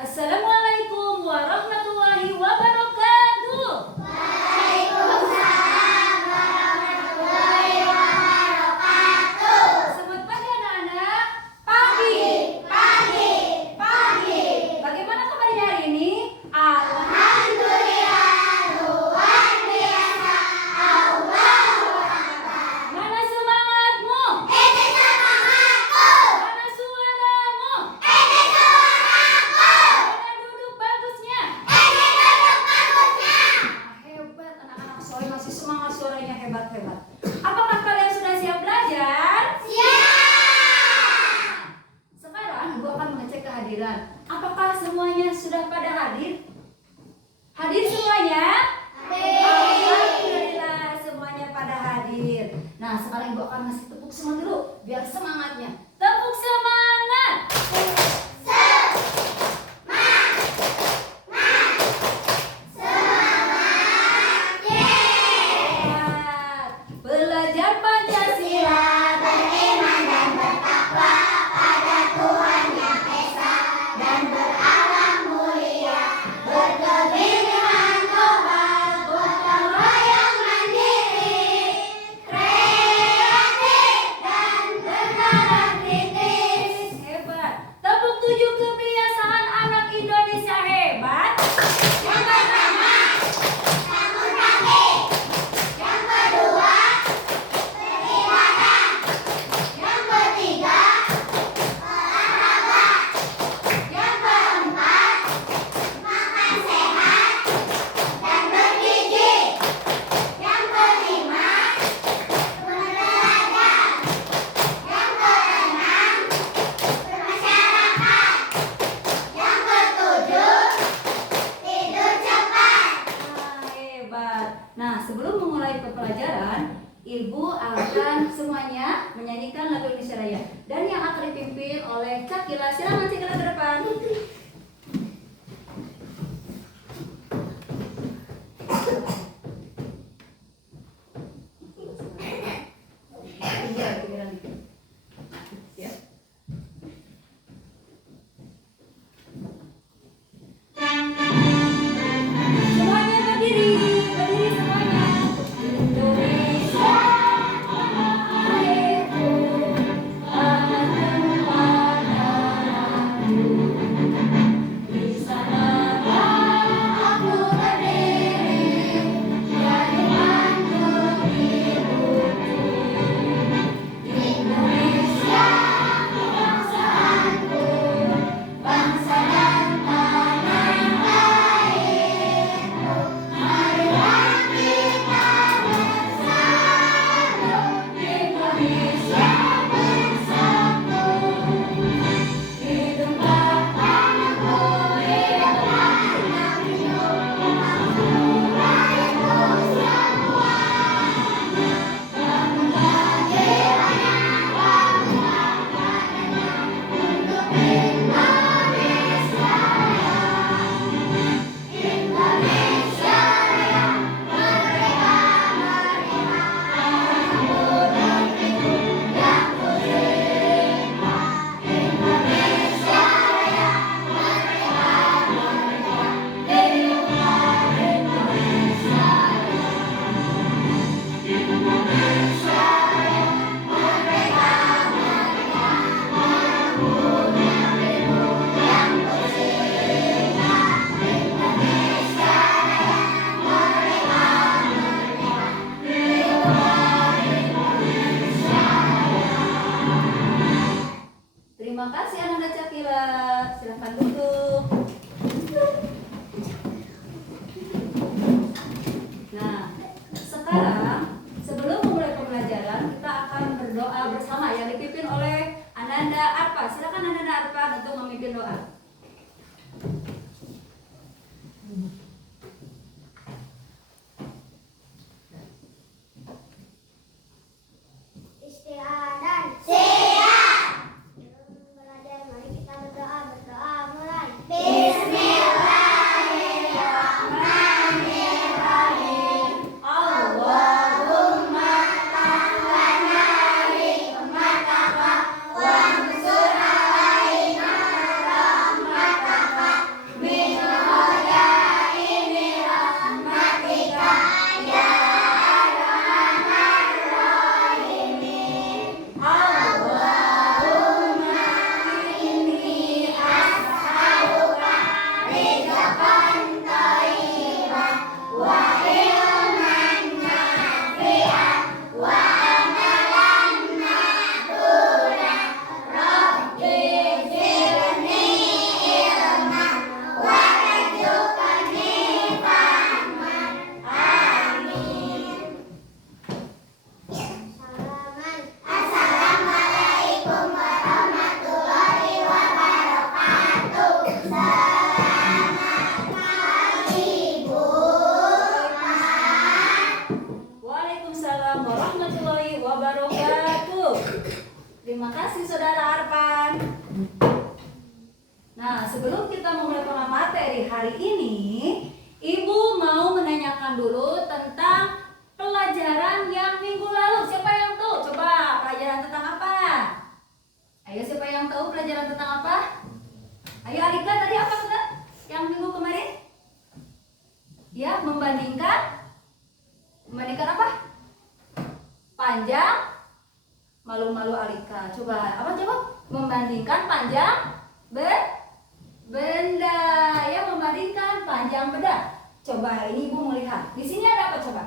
Assalamualaikum warahmatullahi wabarakatuh. Waalaikumsalam warahmatullahi wabarakatuh. Selamat pagi anak-anak. Pagi. Bagaimana kabarnya hari ini? Alhamdulillah, luar biasa. Allahu Akbar. Mana semangatmu? Ini semangatku. Mana suaramu? Ini suaraku. Mana duduk bagusnya? Ini duduk bagusnya. Hebat anak-anak, soalnya masih semangat, suaranya hebat-hebat. Apakah kalian sudah siap belajar? Siap. Sekarang Ibu akan mengecek kehadiran. Apakah semuanya sudah pada hadir? Hadir semuanya? Alhamdulillah, semuanya pada hadir. Nah, sekarang Ibu akan ngasih tepuk semangat dulu biar semangatnya. Tepuk semangat. Semangat. Belajar Pancasila. Beriman dan bertakwa pada Tuhan Yang Esa dan berakhlak mulia, berkebinekaan global, gotong royong mandiri, kreatif dan bernalar kritis. Hebat. Tepuk 7 kebiasaan anak Indonesia hebat. Yang pertama, bangun pagi. Yang kedua, beribadah. Yang ketiga, olahraga. Yang keempat, makan sehat dan bergizi. Yang kelima, belajar. Yang keenam, bermasyarakat. Yang ketujuh, tidur cepat. Hebat. Nah, sebelum memulai pembelajaran, Ibu akan semuanya menyanyikan lagu Indonesia Raya dan yang akan dipimpin oleh Cakila. Silakan Cakila ke depan. Iya, giliran dikit. Siap. Semuanya berdiri semuanya. Indonesia airku, tanah tempat darahku. Di sanalah aku berdiri, jadi mantu hidupku. Indonesia bangsaanku, bangsa dan tanah airku. Marilah kita bersatu, Indonesia bersatu. Hiduplah tanahku, hiduplah negeriku, rakyatku semua. Bangunlah jiwanya, bangunlah badannya untuk Indonesia Raya. Indonesia Raya, merdeka, merdeka, tanahku negeriku yang kucinta. Indonesia Raya, merdeka, merdeka, hiduplah Indonesia Raya. Indonesia Raya, merdeka, merdeka, tanahku negeriku yang kucinta. Indonesia Raya, merdeka, merdeka, hiduplah Indonesia Raya. Terima kasih anak-anak Cakila. Silakan duduk. Nah, sekarang sebelum memulai pembelajaran, kita akan berdoa bersama yang dipimpin oleh Ananda Arpa. Silakan Ananda Arpa untuk memimpin doa. Istiadat. Siap. Belajar, mari kita berdoa mulai. Bismillahirrahmanirrahim. Allahumma tanggana li umat taqwa wa ansur alaina sebelum kita memulai materi hari ini, Ibu mau menanyakan dulu tentang pelajaran yang minggu lalu. Siapa yang tahu? Coba pelajaran tentang apa? Ayo, siapa yang tahu pelajaran tentang apa? Ayo Alika, tadi apa sudah? Yang minggu kemarin? Ya, membandingkan apa? Panjang, malu-malu Alika. Coba apa jawab? Membandingkan panjang benda. Ya, membandingkan panjang benda. Coba ini Ibu melihat. Di sini ada apa coba?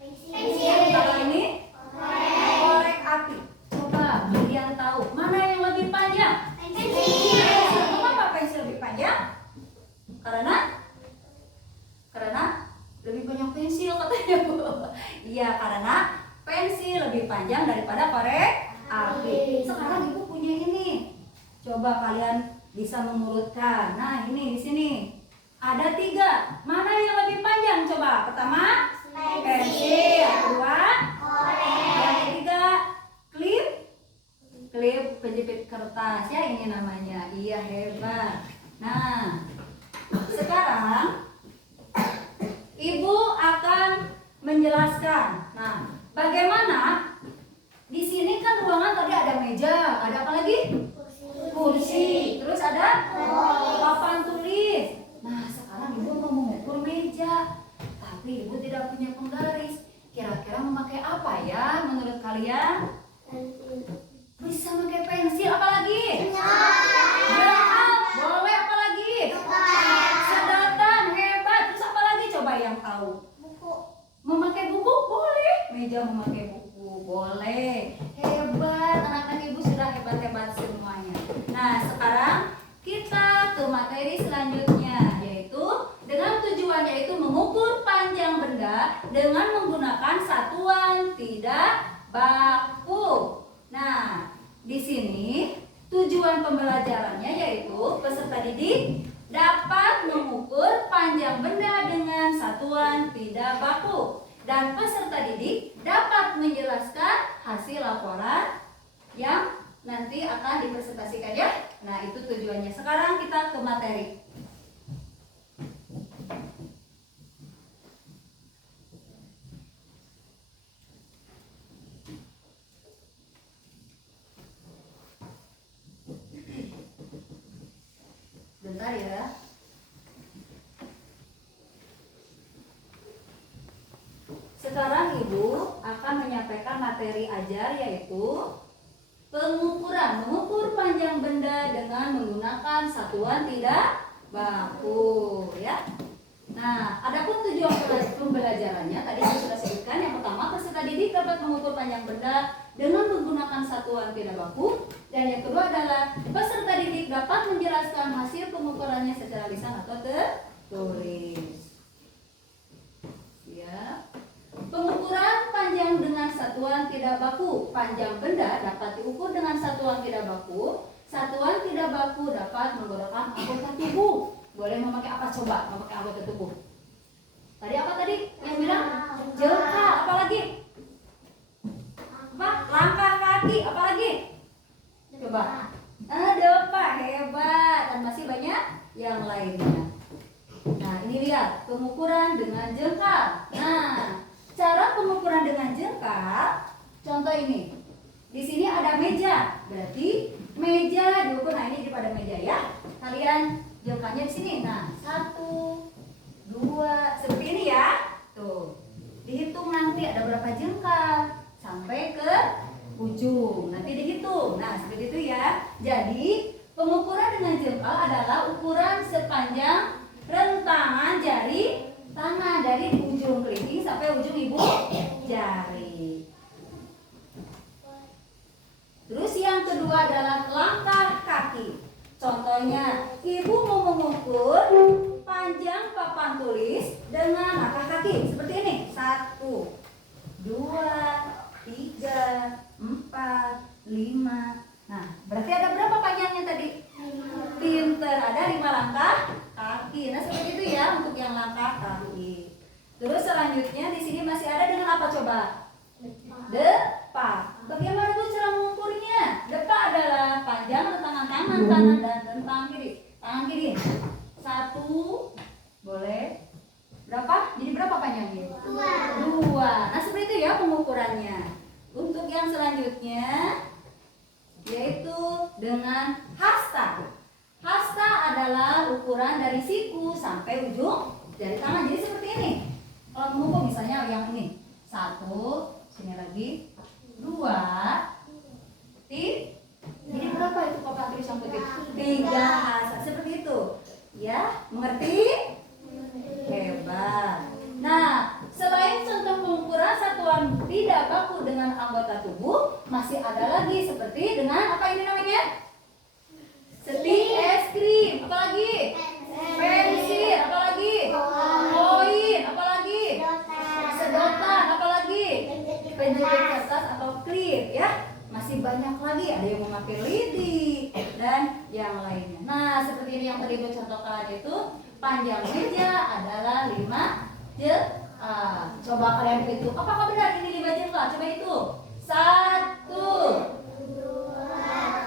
Pensil. Kalau ini korek api. Coba kalian tahu mana yang lebih panjang? Pensil. Kenapa pensil lebih panjang? Karena lebih banyak pensil katanya Bu. Iya, karena pensil lebih panjang daripada korek api. Sekarang Ibu punya ini. Coba kalian bisa mengurutkan. Nah, ini di sini ada 3. Mana yang lebih panjang? Coba. Pertama, pensil. Kedua, yang ketiga, klip penjepit kertas. Ya, ini namanya. Iya, hebat. Nah, sekarang Ibu akan menjelaskan. Nah, bagaimana di sini kan ruangan tadi ada meja, ada apa lagi? Kursi, terus ada papan tulis. Nah, sekarang Ibu mau mengukur meja, tapi Ibu tidak punya penggaris. Kira-kira memakai apa ya menurut kalian? Bisa pakai pensil, apa lagi? Jengkal, boleh, apa lagi? Sedotan, hebat. Terus apa lagi coba yang tahu? Memakai buku, boleh. Meja memakai buku, boleh. Hebat, anak-anak Ibu sudah hebat-hebat semuanya. Nah, sekarang kita ke materi selanjutnya, yaitu dengan tujuan yaitu mengukur panjang benda dengan menggunakan satuan tidak baku. Nah, di sini tujuan pembelajarannya yaitu peserta didik dapat mengukur panjang benda dengan satuan tidak baku dan peserta didik dapat menjelaskan hasil laporan yang nanti akan dipresentasikan ya. Nah, itu tujuannya. Sekarang kita ke materi. Bentar ya. Sekarang Ibu akan menyampaikan materi ajar yaitu mengukur panjang benda dengan menggunakan satuan tidak baku ya. Nah, adapun tujuan pembelajarannya tadi saya sudah sebutkan. Yang pertama, peserta didik dapat mengukur panjang benda dengan menggunakan satuan tidak baku, dan yang kedua adalah peserta didik dapat menjelaskan hasil pengukurannya secara lisan atau tertulis. Ya. Pengukuran panjang dengan satuan tidak baku. Panjang benda dapat diukur dengan satuan tidak baku. Satuan tidak baku dapat menggunakan anggota tubuh. Boleh memakai apa coba? Memakai anggota tubuh. Tadi apa tadi? Yang bilang jengkal. Apa lagi? Apa? Langkah kaki. Apa lagi? Coba. Depa, hebat. Dan masih banyak yang lainnya. Nah, ini lihat pengukuran dengan jengkal. Nah, cara pengukuran dengan jengkal, contoh ini. Di sini ada meja, berarti meja diukur. Nah, ini pada meja ya. Kalian jengkalnya di sini. Nah, 1, 2, seperti ini ya. Tuh, dihitung nanti ada berapa jengkal sampai ke ujung. Nanti dihitung. Nah, seperti itu ya. Jadi pengukuran dengan jengkal adalah ukuran sepanjang rentangan jari tangan dari ujung kelingking sampai ujung ibu jari. Terus yang kedua adalah langkah kaki. Contohnya, ibu mau mengukur panjang papan tulis dengan langkah kaki seperti ini. 1, 2, 3, 4, 5. Nah, berarti ada berapa panjangnya tadi? 5. Pinter, ada 5 langkah kaki. Nah, seperti itu ya untuk yang langkah kaki. Terus selanjutnya di sini masih ada dengan apa coba? Depa. Bagaimana Bu cara mengukurnya? Depa adalah panjang rentangan kanan dan rentangan kiri. Tangan kiri. 1, boleh. Berapa? Jadi berapa panjangnya? 2. Nah seperti itu ya pengukurannya. Untuk yang selanjutnya yaitu dengan hasta. Hasta adalah ukuran dari siku sampai ujung jari tangan. Jadi seperti ini. Kalau mengukur misalnya yang ini 1, sini lagi 2, jadi berapa itu Papa tulis yang putih? 3 hasta. Seperti itu. Ya, mengerti? Hebat. Nah, selain contoh pengukuran satuan tidak baku dengan anggota tubuh, masih ada lagi seperti dengan apa ini namanya? Stik es krim, apa lagi? Pensil, apa lagi? Koin, apa lagi? Sedotan, apa lagi? Penjepit kertas atau klip, ya. Masih banyak lagi, ada yang memakai lidi dan yang lainnya. Nah, seperti ini yang tadi gue contohkan itu, panjang meja adalah 5 jengkal. Coba kalian hitung, apakah benar ini 5 jengkal? Coba itu 1,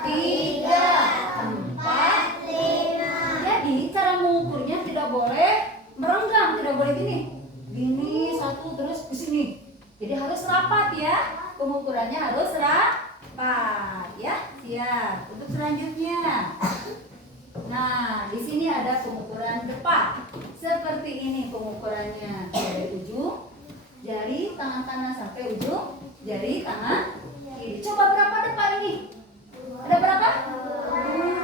3, 4, 5. Jadi cara mengukurnya tidak boleh merenggang, tidak boleh gini 1 terus ke sini. Jadi harus rapat ya, pengukurannya harus rapat ya. Siap. Untuk selanjutnya, nah di sini ada pengukuran depan. Seperti ini pengukurannya, dari ujung jari tangan kanan sampai ujung jari tangan kiri. Coba berapa depan ini? Ada berapa?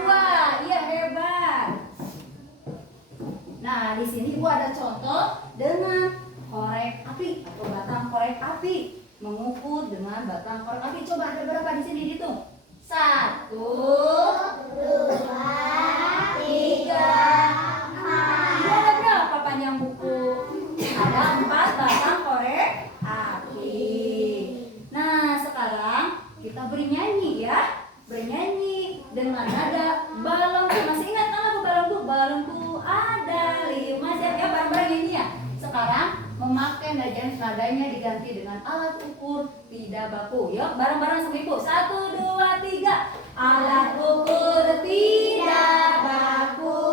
2. Iya, hebat. Nah, di sini Ibu ada contoh dengan korek api atau batang korek api. Mengukur dengan batang korek api. Coba ada berapa di sini dihitung? 1, 2, 3, 4. Ini ada berapa panjang buku? Ada 4 batang korek api. Nah, sekarang kita bernyanyi ya. Bernyanyi dengan nada balonku. Masih ingat kan lagu balonku? Balonku ada 5 jari ya, bareng-bareng nyanyi ya. Sekarang memakai nadanya diganti dengan alat ukur tidak baku. Yuk bareng-bareng sama Ibu. 1, 2, 3. Alat ukur tidak baku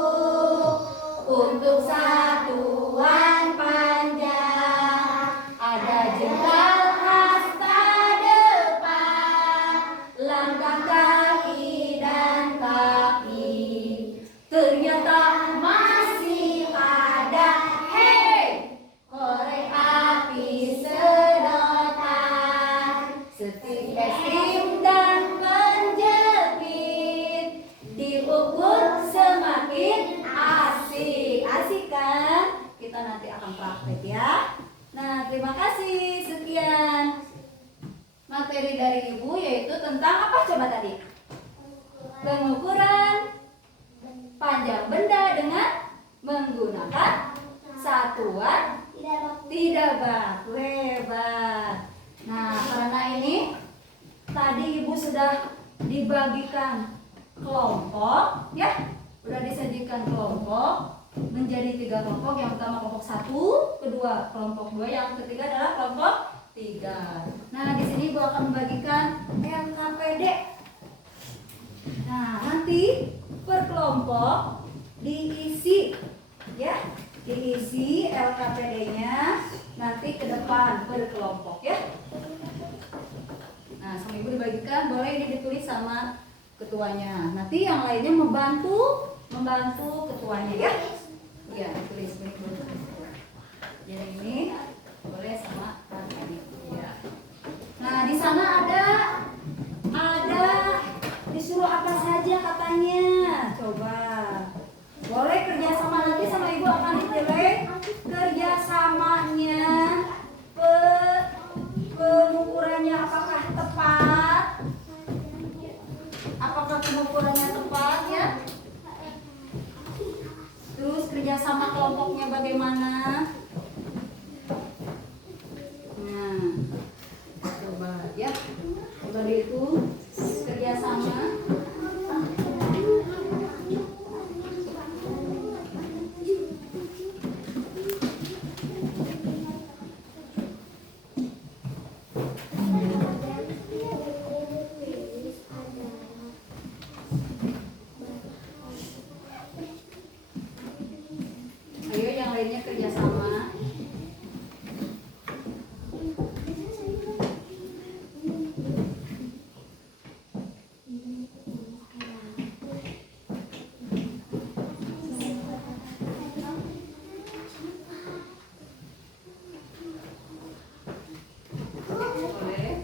untuk satuan panjang ada jengkal hasta depan, langkah kaki dan kaki. Ternyata masih ada korek api, sedotan, stik es krim dan penjepit. Diukur semakin asik. Asik kan? Kita nanti akan praktek ya. Nah, terima kasih. Sekian materi dari Ibu, yaitu tentang apa coba tadi? Pengukuran panjang benda dengan menggunakan satuan tidak baku. Hebat. Nah, karena ini tadi Ibu sudah dibagikan kelompok ya, sudah disajikan kelompok menjadi 3 kelompok. Yang pertama kelompok 1, kedua kelompok 2, yang ketiga adalah kelompok 3. Nah, di sini Ibu akan membagikan LKPD. Nah, nanti per kelompok diisi ya, diisi LKPD-nya nanti ke depan per kelompok ya. Nah, sama Ibu dibagikan, boleh ini ditulis sama ketuanya. Nanti yang lainnya membantu ketuanya ya. Ya, ditulis ini. Jadi ini boleh sama tadi. Ya. Nah, di sana ada disuruh apa saja katanya. Coba. Boleh kerjasama, nanti sama Ibu akan dipilih kerjasamanya, pengukurannya apakah tepat, apakah pengukurannya tepat ya. Terus kerjasama kelompoknya bagaimana. Nah, coba ya, coba dihitung kerjasama. lainnya kerjasama. Boleh?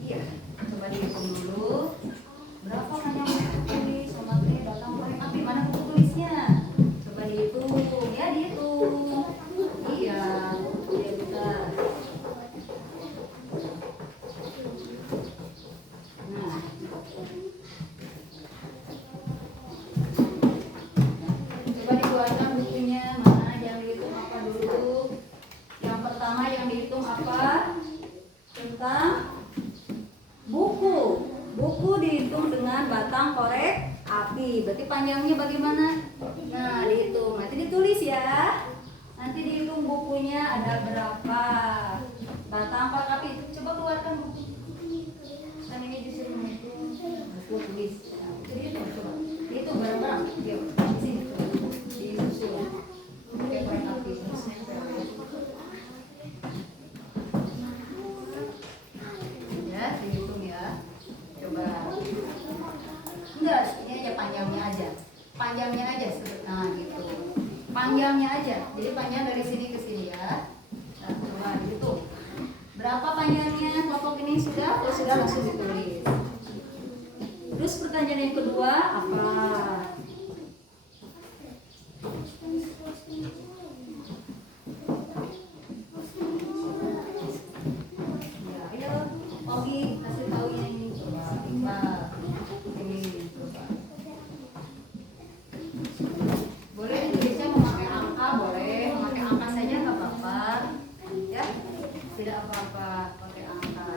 Iya. Coba dihitung dulu. Berapa panjang buku tulis? Somatri datang korek api. Mana buku tulisnya? Coba dihitung. Ya dihitung. Iya. Iya bentar. Nah. Coba dikeluarkan bukunya. Mana yang dihitung apa dulu? Yang pertama yang dihitung apa? Tentang buku. Buku dihitung dengan batang korek api. Berarti panjangnya bagaimana? Nah, dihitung. Nanti ditulis ya. Nanti dihitung bukunya ada berapa batang korek api. Coba keluarkan buku. Kan ini disuruh menghitung. Buku tulis. Nah, itu dihitung. Coba. Dihitung bareng-bareng. Yuk, di sini. Disusun. Pakai korek api. Ya, dihitung ya. Coba. Enggak, ini aja panjangnya aja. Panjangnya aja nah gitu. Panjangnya aja. Jadi panjang dari sini ke sini ya. Nah, coba dihitung. Berapa panjangnya kelompok ini sudah? Kalau sudah langsung ditulis. Terus pertanyaan yang kedua apa? Ya, ayo, Ogi kasih tahu ini. Coba, Iqbal. Ini, coba. Boleh ditulisnya memakai angka, boleh memakai angka saja nggak apa-apa, ya, tidak apa-apa pakai angka.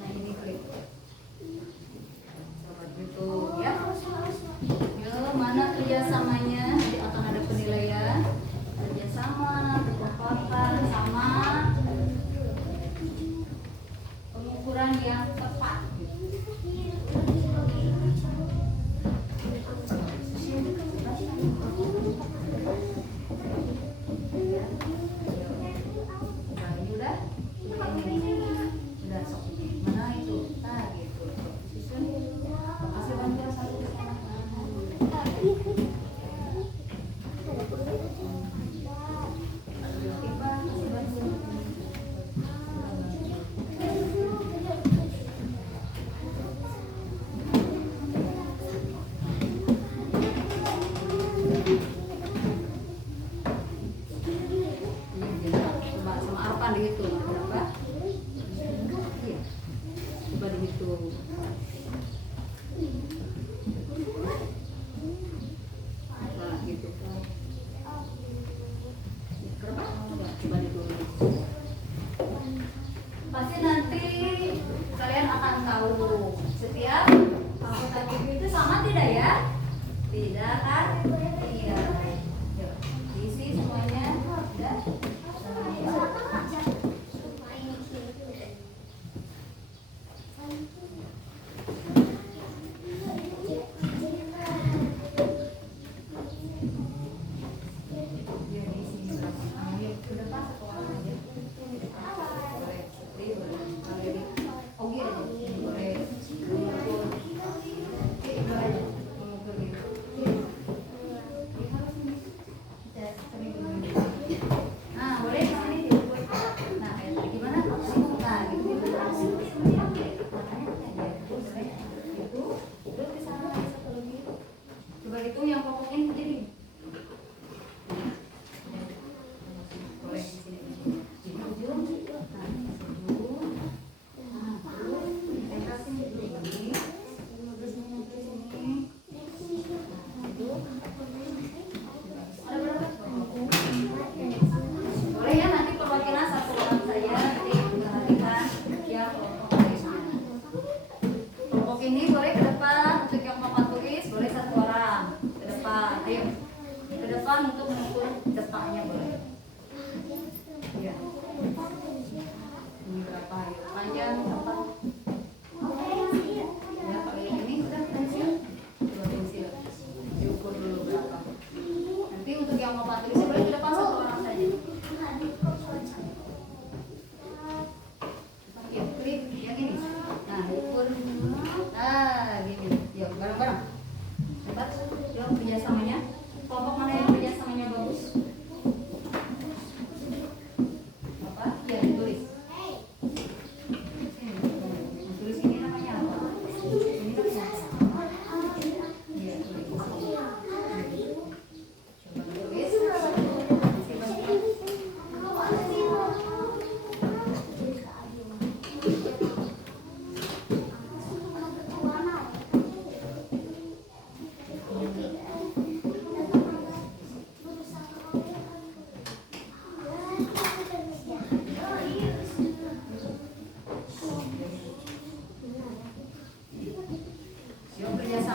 Nah ini klik. Coba gitu, ya. Yo, mana kerjasamanya? Nanti akan ada penilaian. Kerjasama, kekompakan, sama pengukuran yang tepat. Nah, ini udah. Ini udah sok. Mana itu? Nah, gitu. Susun. Kasih bantuan satu ke sana. Iqbal, kasih bantuan. Coba sama Arfan dihitung berapa? Iya. Coba dihitung.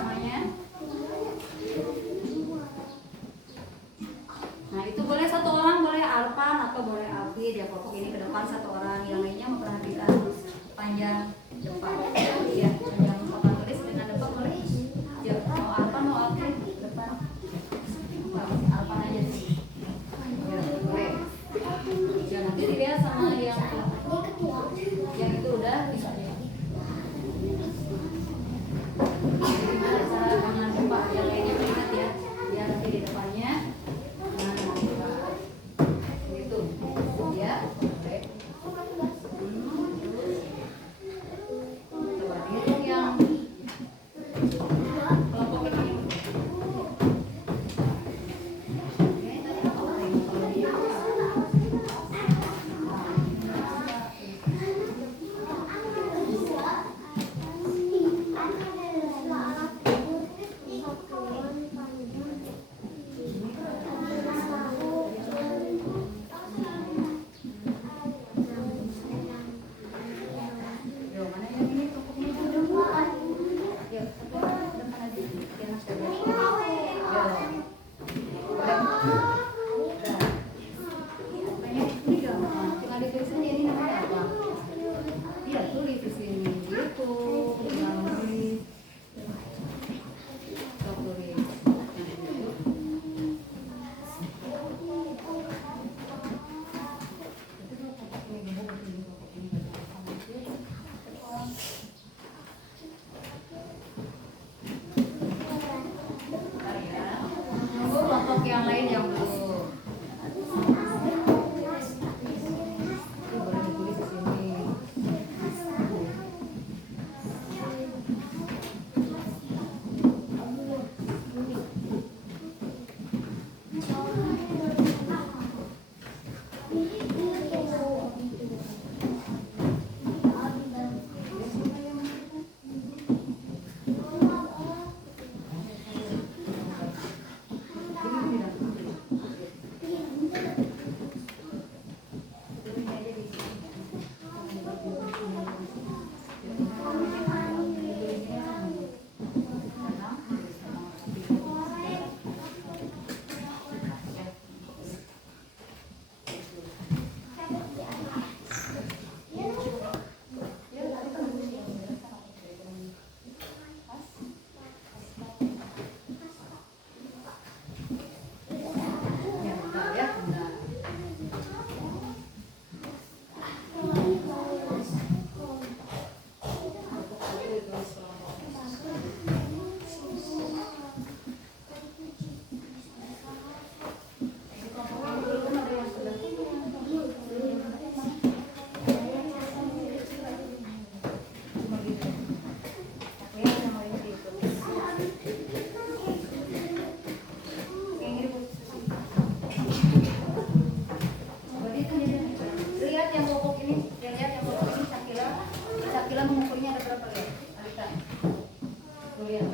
namanya? Nah itu boleh satu orang, boleh Arpan atau boleh Alfi. Dia kelompok ini ke depan satu orang, yang lainnya memperhatikan panjang depan. Iya, panjang papan tulis dengan depan boleh. Ya, mau Arpan mau Alfi depan. Arpan aja sih. Ya, boleh. Ya nanti dilihat sama yang itu udah bisa ya. Gimana cara pengen lupa, yang lainnya ingat ya. Biar nanti di depannya. Gitu. Ya, oke. Coba dihitung yang kelompok ini. Oke, tadi apa lagi? Kalau dia Yo, mana yang ini kelompoknya itu depan. Ya, depan aja. Biar Mas coba. Yo. Boleh. Udah. Pokoknya ini gampang. Tinggal ditulis aja ini namanya apa. Iya, tulis di sini. Gitu. Tinggal tulis. Sok tulis. Nunggu kelompok yang lain yang belum. Ini boleh ditulis di sini. Ya, bentar ya, bentar. Lihat yang kelompok ini, Syakila mengukurnya ada berapa ya? Alika. Tuh lihat.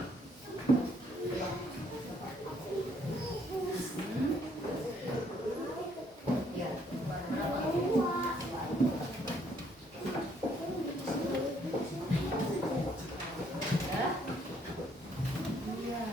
Ya, berapa? Ya. Iya.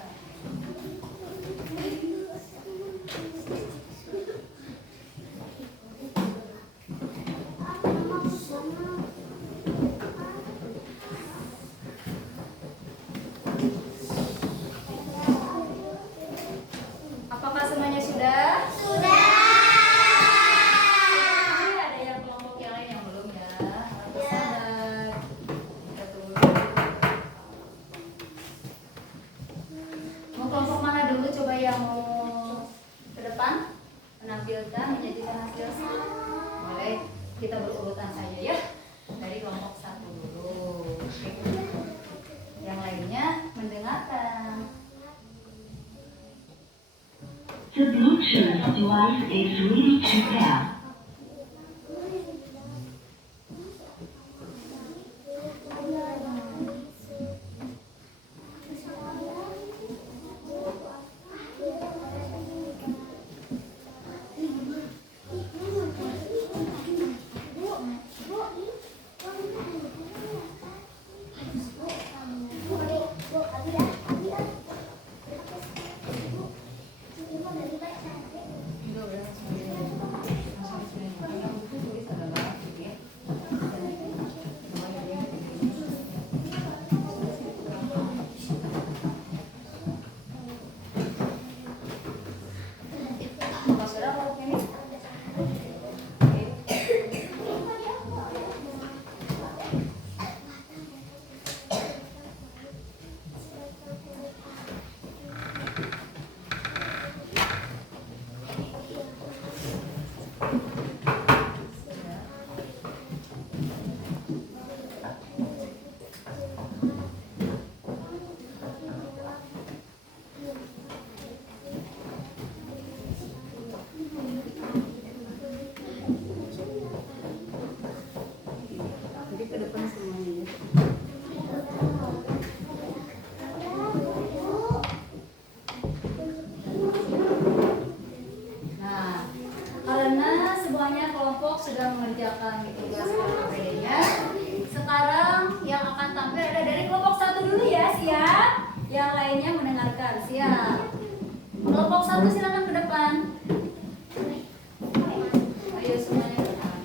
Apakah semuanya sudah? Sudah. Ini ada yang kelompok yang lain yang belum ya. Harap sabar. Kita tunggu. Mau kelompok mana dulu? Coba yang mau ke depan menampilkan menyajikan hasil. Boleh. Kita berurutan saja ya. Dari kelompok 1 dulu. Oke. Yang lainnya mendengarkan. The Bluetooth device is ready to pair. Bu, sudah mengerjakan tugas KKP-nya. Sekarang yang akan tampil ada dari kelompok 1 dulu ya, siap? Yang lainnya mendengarkan, siap? Kelompok 1 silakan ke depan. Ayo semuanya ke depan.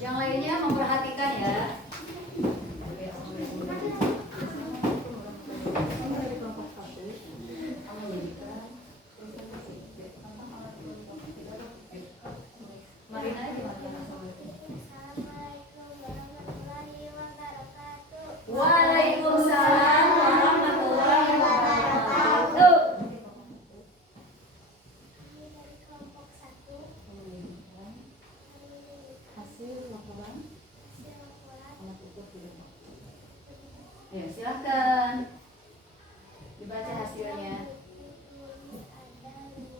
Yang lainnya memperhatikan ya. Marina di mana? Assalamualaikum warahmatullahi wabarakatuh. Waalaikumsalam warahmatullahi wabarakatuh. Kami dari kelompok 1. Hasil laporan. Hasil laporan. Ya, silakan. Dibaca hasilnya. Ada 5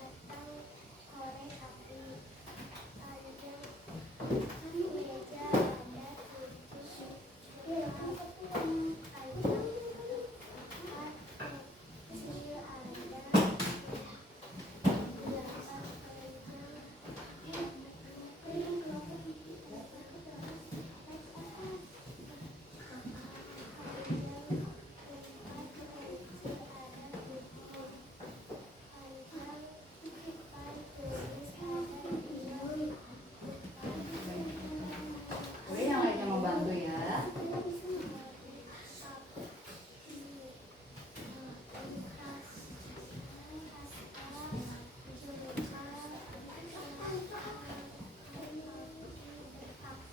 batang korek api. Ada meja ada 7 kacang 4 kecil ada 8 Oke, yang lainnya membantu ya.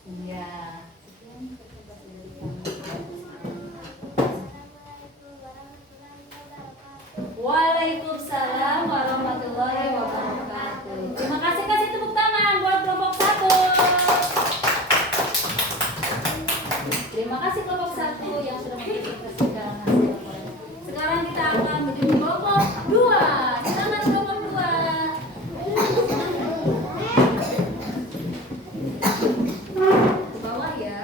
Iya. Waalaikumsalam warahmatullahi wabarakatuh. Terima kasih, kasih tepuk tangan buat kelompok 1. Terima kasih kelompok 1 yang sudah mempresentasikan hasil laporan. Sekarang kita akan menuju kelompok 2. Silakan kelompok 2. Ke bawah ya.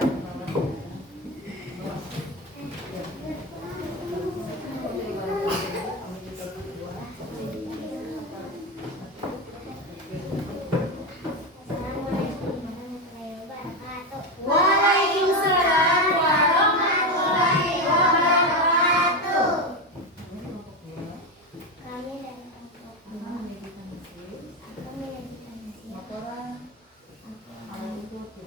Assalamualaikum warahmatullahi wabarakatuh. Waalaikumsalam warahmatullahi wabarakatuh. Kami dari kelompok 2 akan menyajikan hasil Laporan. laporan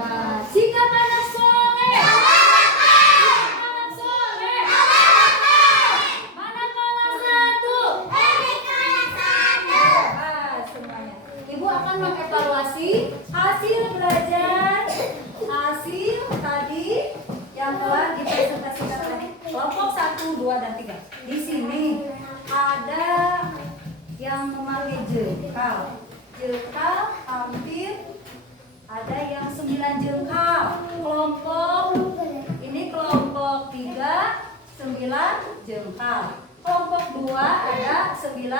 Hebat. Sikap anak soleh. Anak soleh. Mana kelas 1? Hebat semuanya. Ibu akan mengevaluasi hasil belajar, hasil tadi yang telah dipresentasikan tadi. Kelompok 1, 2, dan 3. Di sini ada yang memakai jengkal. Jengkal hampir ada yang 9 jengkal. Ini kelompok 3 9 jengkal. Kelompok 2 ada 9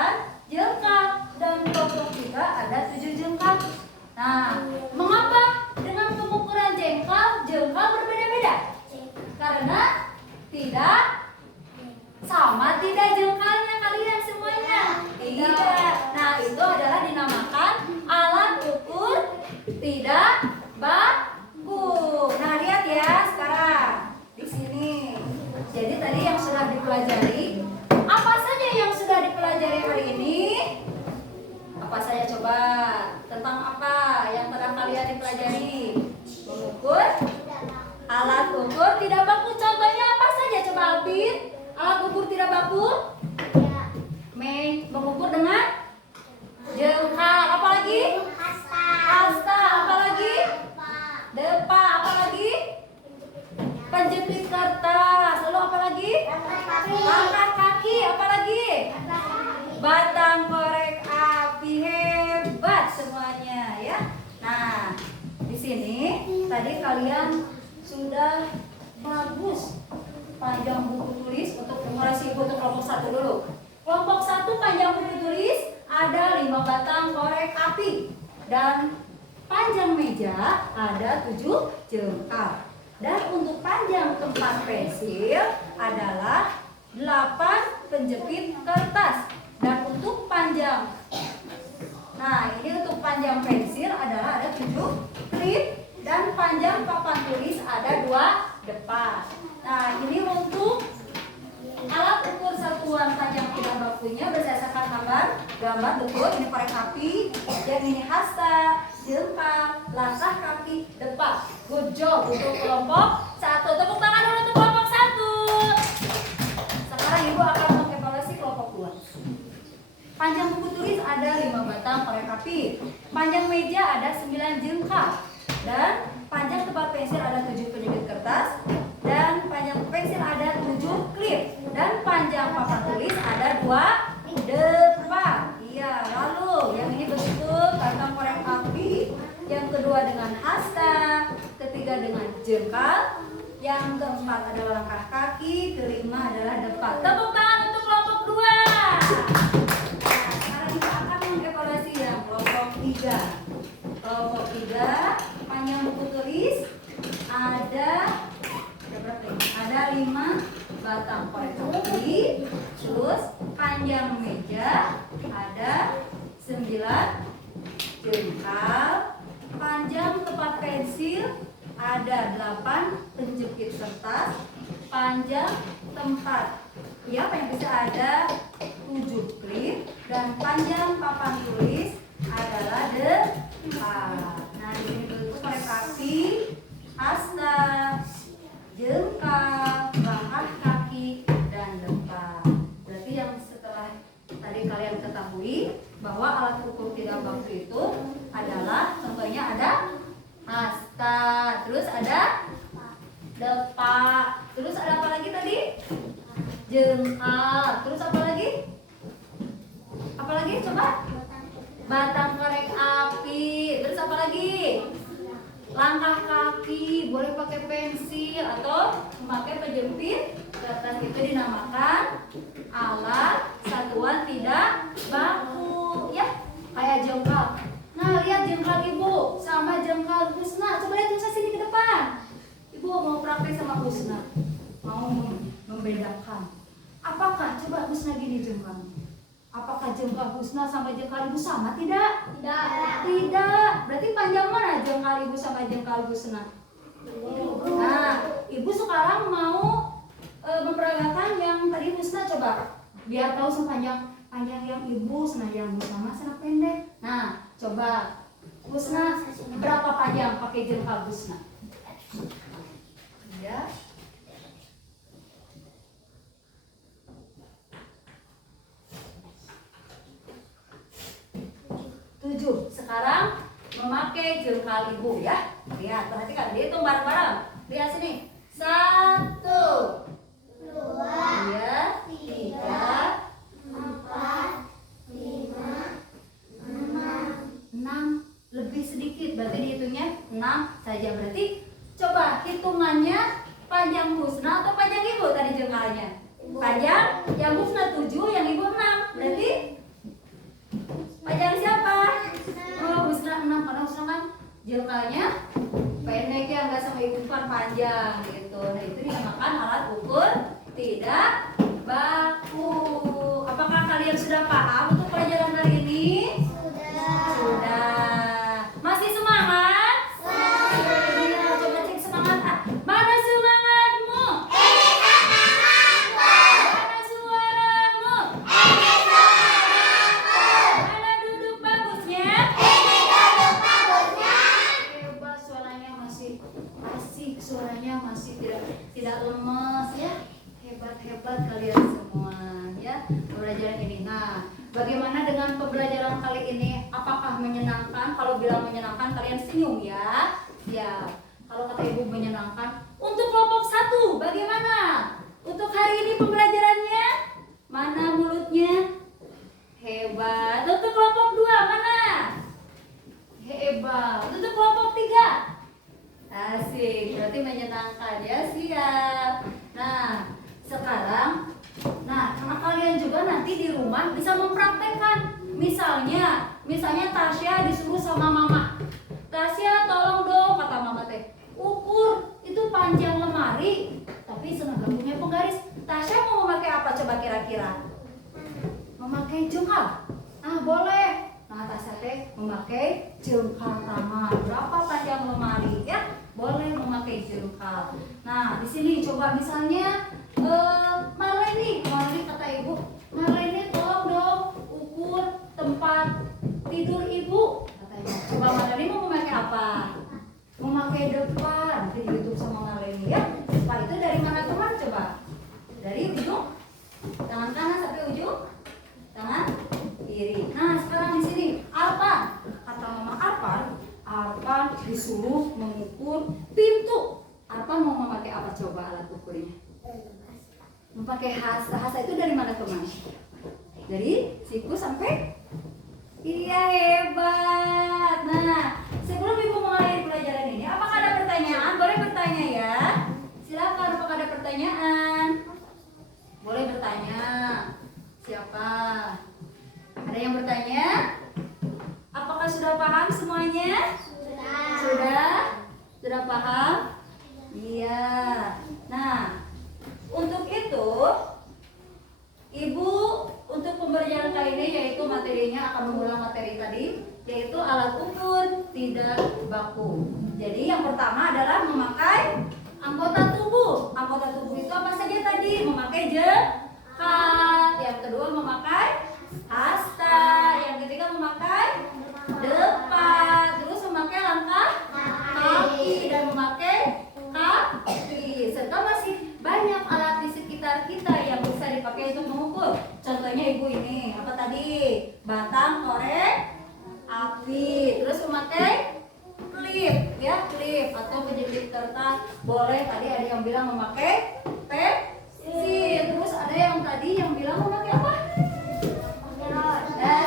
jengkal dan kelompok 3 ada 7 jengkal. Nah, mengapa dengan pengukuran jengkal berbeda-beda? Karena tidak sama tidak jengkalnya kalian semuanya. Tidak. Nah, itu adalah dinamakan alat ukur tidak baku. Nah, lihat ya sekarang di sini. Jadi tadi yang sudah dipelajari, apa saja yang sudah dipelajari hari ini? Apa saja coba? Tentang apa yang telah kalian dipelajari? Mengukur alat ukur tidak baku. Contohnya apa saja coba Alvin? Alat ukur tidak baku? Mengukur dengan jengkal. Apalagi? Hasta. Apalagi? Depa. Apalagi? Penjepit kertas. Lalu apalagi? Langkah kaki. Apalagi? Batang korek api. Hebat semuanya ya. Nah, di sini tadi kalian sudah bagus panjang buku tulis untuk memorasi untuk kelompok 1 dulu. Kelompok 1 panjang buku tulis ada 5 batang korek api dan panjang meja ada 7 jengkal. Dan untuk panjang tempat pensil adalah 8 penjepit kertas. Dan untuk panjang, nah ini untuk panjang pensil adalah ada 7 klip dan panjang papan tulis ada 2 depan. Nah ini untuk alat ukur satuan panjang tidak bakunya berdasarkan gambar betul. Ini korek api, yang ini hasta, jengkal, langkah kaki, depan. Good job untuk kelompok 1. Tepuk tangan dulu untuk kelompok 1. Sekarang ibu akan mengevaluasi kelompok 2. Panjang buku tulis ada 5 batang korek api, panjang meja ada 9 jengkal, dan panjang tempat pensil ada 7 penjepit kertas, dan panjang pensil ada 7 klip, dan panjang papan tulis ada 2 depan. Iya, lalu yang ini betul batang korek api, yang kedua dengan hasta, ketiga dengan jengkal, yang keempat adalah langkah kaki, kelima adalah depan. Tepuk tangan untuk kelompok 2. Kita akan mengevaluasi yang kelompok 3. Kelompok 3 panjang buku tulis ada 5 batang korek api, terus panjang meja ada 9 jengkal, panjang tempat pensil ada 8 penjepit kertas, panjang tempat yang bisa ada 7 klip, dan panjang papan tulis adalah 4. Nah, di sini bentuk korek api, hasta, jengkal, langkah kaki, dan depan. Berarti yang setelah tadi kalian ketahui bahwa alat ukur tidak baku itu adalah contohnya ada hasta, terus ada depan, terus ada apa lagi tadi? Jengkal, terus apa lagi? Apa lagi? Coba. Batang korek api, terus apa lagi? Langkah kaki, boleh pakai pensil atau memakai penjepit kertas. Itu dinamakan alat satuan tidak baku ya, kayak jengkal. Nah, lihat jengkal ibu sama jengkal Husna. Coba lihat Husna sini ke depan. Ibu mau praktek sama Husna, mau membedakan. Apakah coba Husna gini jengkal? Apakah jengkal Husna sama jengkal ibu sama? Tidak. Tidak. Berarti panjang mana jengkal ibu sama jengkal Husna? Nah, ibu sekarang mau memperagakan yang tadi Husna, coba biar tahu sepanjang yang ibu, senang yang Husna sama senang pendek. Nah, coba Busna berapa panjang pakai jengkal busna? Ya. 7. Sekarang memakai jengkal ibu ya. Lihat, perhatikan, dihitung bareng-bareng. Lihat sini. 1, 2, 3, 4, 5, 6. Lebih sedikit, berarti dihitungnya 6 saja. Berarti coba hitungannya panjang busna atau panjang ibu tadi jengkalnya? Panjang, yang busna 7, yang ibu 6. Berarti panjang siapa? Oh, busna 6 karena busna kan jengkalnya pendek ya, nggak sama ibu kan panjang gitu. Nah itu dinamakan alat ukur tidak baku. Apakah kalian sudah paham untuk pelajaran hari ini? Sudah. Masih semangat? Iya, coba cek semangat. Mana semangatmu? Mana suaramu? Mana duduk bagusnya? Hebat, suaranya masih asik, suaranya masih tidak lemes ya. Hebat kalian semua ya pembelajaran ini. Nah, bagaimana dengan pembelajaran kali ini? Apakah menyenangkan? Kalau bilang menyenangkan kalian senyum ya. Ya, kalau kata ibu menyenangkan. Untuk kelompok 1 bagaimana? Untuk hari ini pembelajarannya? Mana mulutnya? Hebat. Untuk kelompok 2 mana? Hebat. Untuk kelompok 3? Asik, berarti menyenangkan ya, siap. Nah, sekarang, karena kalian juga nanti di rumah bisa mempraktekkan. Misalnya Tasya disuruh sama mama, Tasya tolong dong, kata mama teh, ukur itu panjang lemari, tapi senang punya penggaris. Tasya mau memakai apa coba kira-kira? Memakai jengkal. Nah boleh. Nah Tasya teh memakai jengkal tangan. Berapa panjang lemari ya? Boleh memakai jengkal. Nah di sini coba misalnya Marleni kata ibu, Marleni tolong dong ukur tempat tidur ibu, katanya. Coba Marleni mau memakai apa? Memakai depan. Nanti dihitung sama Marleni ya. Depan itu dari mana teman coba? Dari ujung tangan kanan sampai ujung tangan kiri. Nah sekarang di sini Arpan, kata mama Arpan disuruh mengukur pintu. Arpan mau memakai apa coba alat ukurnya? Memakai hasa. Hasa itu dari mana ke mana? Dari siku sampai? Iya, hebat. Nah, sebelum ibu mengakhiri pelajaran ini, apakah ada pertanyaan? Boleh bertanya ya. Silakan, apakah ada pertanyaan? Boleh bertanya. Siapa? Ada yang bertanya? Apakah sudah paham semuanya? Sudah paham? Iya. Nah, untuk itu, ibu untuk pembelajaran kali ini yaitu materinya akan mengulang materi tadi, yaitu alat ukur tidak baku. Jadi yang pertama adalah memakai anggota tubuh. Anggota tubuh itu apa saja tadi? Memakai jengkal. Yang kedua memakai hasta. Yang ketiga memakai depan. Terus memakai langkah kaki dan memakai kaki. Serta masih banyak alat di sekitar kita yang bisa dipakai untuk mengukur. Contohnya ibu ini, apa tadi? Batang korek api. Terus memakai klip, ya klip atau penjepit kertas. Boleh. Tadi ada yang bilang memakai pensil. Terus ada yang tadi yang bilang memakai apa?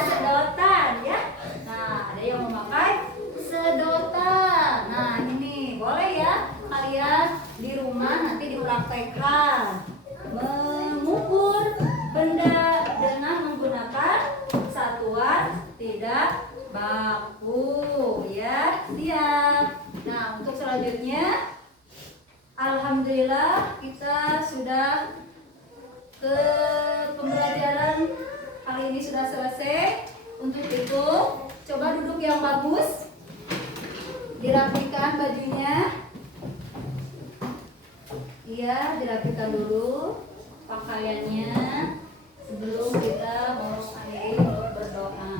Sedotan, ya. Nah, ada yang memakai sedotan. Nah, ini boleh ya kalian di rumah nanti dipraktekkan mengukur benda dengan menggunakan satuan tidak baku ya. Siap. Nah untuk selanjutnya, alhamdulillah kita sudah ke pembelajaran kali ini sudah selesai. Untuk itu coba duduk yang bagus, dirapikan bajunya. Iya, dirapikan dulu pakaiannya sebelum kita mau mulai untuk berdoa.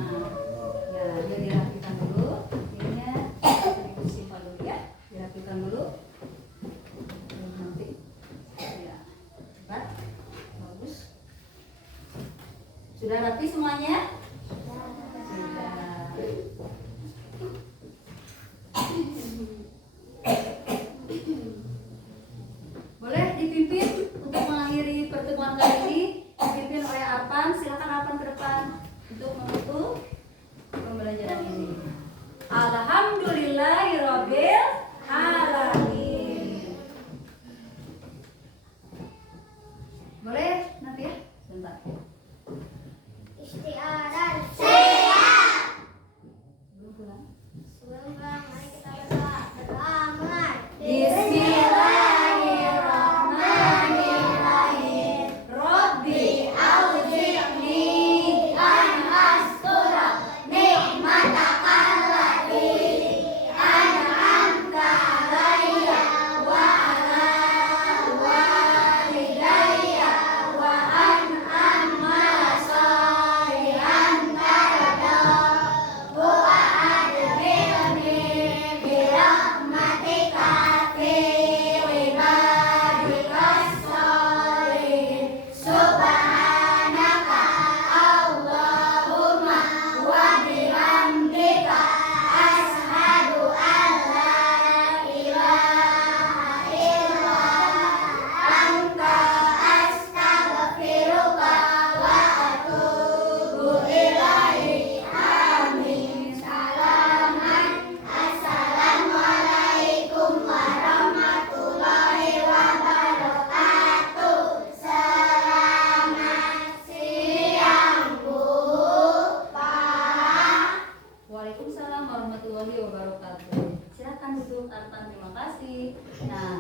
Ya, jadi dirapikan dulu. Ini dulu. Nanti. Ya. Hebat. Bagus. Sudah rapi semuanya? Sudah. Boleh dipimpin untuk mengakhiri pertemuan kali ini, dipimpin oleh Arpan. Silakan Arpan ke depan untuk menutup pembelajaran ini. Alhamdulillahirabbil alamin. Boleh nanti ya? Sebentar. Istiadat. Siap. Belum pulang. Sebelum pulang, mari kita berdoa. Berdoa mulai. Bismillahirrahmanirrahim. Rabbi auzi'ni an ashkura ni'mataka allati an'amta 'alayya wa 'ala walidayya wa an a'mala shalihan tardahu wa adkhilni bi rahmatika fi ibadikas shalihin. Subhanaka Allahumma wa bihamdika ashhadu an la ilaha illa anta astaghfiruka wa atubu ilaik. Amin. Assalamualaikum warahmatullahi wabarakatuh. Selamat siang Bu, Pak. Waalaikumsalam warahmatullahi wabarakatuh. Silakan duduk Arpan, terima kasih. Nah,